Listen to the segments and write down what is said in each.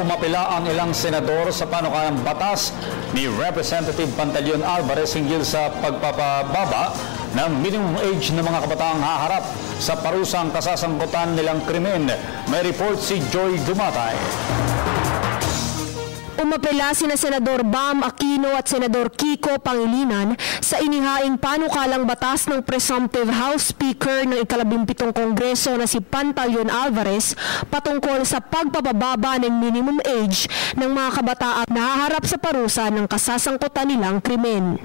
Umapila ang ilang senador sa panukalang batas ni Representative Pantaleon Alvarez hinggil sa pagpapababa ng minimum age ng mga kabataang haharap sa parusang kasasangkutan nilang krimen. May report si Joy Dumatay. Umapela sina Senador Bam Aquino at Senador Kiko Pangilinan sa inihaing panukalang batas ng presumptive House Speaker ng ika-17 Kongreso na si Pantaleon Alvarez patungkol sa pagpapababa ng minimum age ng mga kabataan na haharap sa parusa ng kasasangkutan nilang krimen.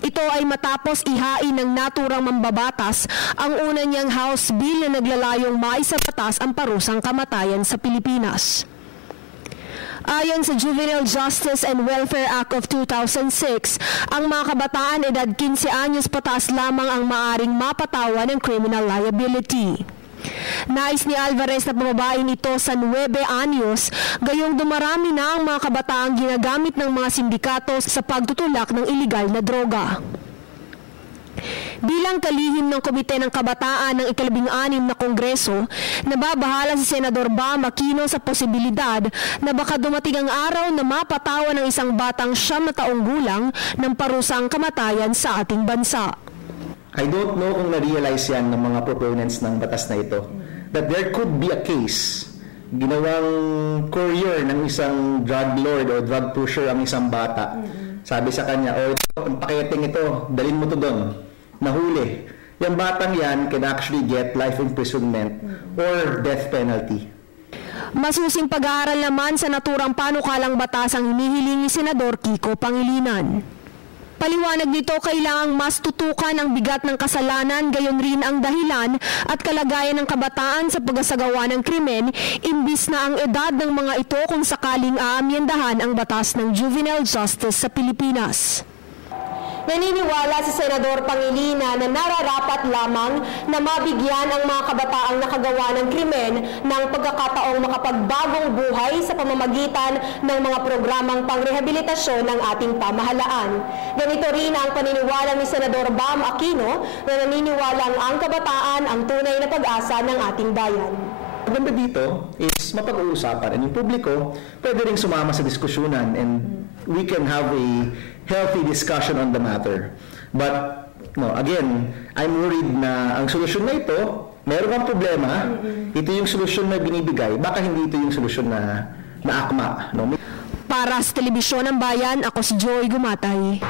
Ito ay matapos ihain ng naturang mambabatas ang una niyang House Bill na naglalayong maisabatas ang parusang kamatayan sa Pilipinas. Ayon sa Juvenile Justice and Welfare Act of 2006, ang mga kabataan edad 15 anyos pataas lamang ang maaring mapatawan ng criminal liability. Nais ni Alvarez na pababain ito sa 9 anyos, gayong dumarami na ang mga kabataang ginagamit ng mga sindikato sa pagtutulak ng iligal na droga. Bilang kalihim ng Komite ng Kabataan ng ika-16 na Kongreso, nababahala si Senador Bam Aquino sa posibilidad na baka dumating ang araw na mapatawan ng isang batang 9 na taong gulang ng parusang kamatayan sa ating bansa. I don't know kung na-realize yan ng mga proponents ng batas na ito, that there could be a case, ginawang courier ng isang drug lord o drug pusher ang isang bata. Sabi sa kanya, ang paketing ito, dalhin mo to doon. Nahuli. Yung batang yan can actually get life imprisonment or death penalty. Masusing pag-aaral naman sa naturang panukalang batas ang hinihiling ni Senador Kiko Pangilinan. Paliwanag nito, kailangang mas tutukan ang bigat ng kasalanan, gayon rin ang dahilan at kalagayan ng kabataan sa pagsasagawa ng krimen, imbis na ang edad ng mga ito kung sakaling aamyendahan ang batas ng juvenile justice sa Pilipinas. Naniniwala si Senador Pangilinan na nararapat lamang na mabigyan ang mga kabataang nakagawa ng krimen ng pagkakataong makapagbagong buhay sa pamamagitan ng mga programang pangrehabilitasyon ng ating pamahalaan. Ganito rin ang paniniwala ni Senador Bam Aquino na naniniwalang ang kabataan ang tunay na pag-asa ng ating bayan. Maganda dito is mapag-uusapan and yung publiko pwede rin sumama sa diskusyonan and we can have a healthy discussion on the matter. But no, again, I'm worried na ang solusyon na ito, meron kang problema, ito yung solusyon na binibigay, baka hindi ito yung solusyon na akma. No? Para sa Telebisyon ng Bayan, ako si Joy Dumatay.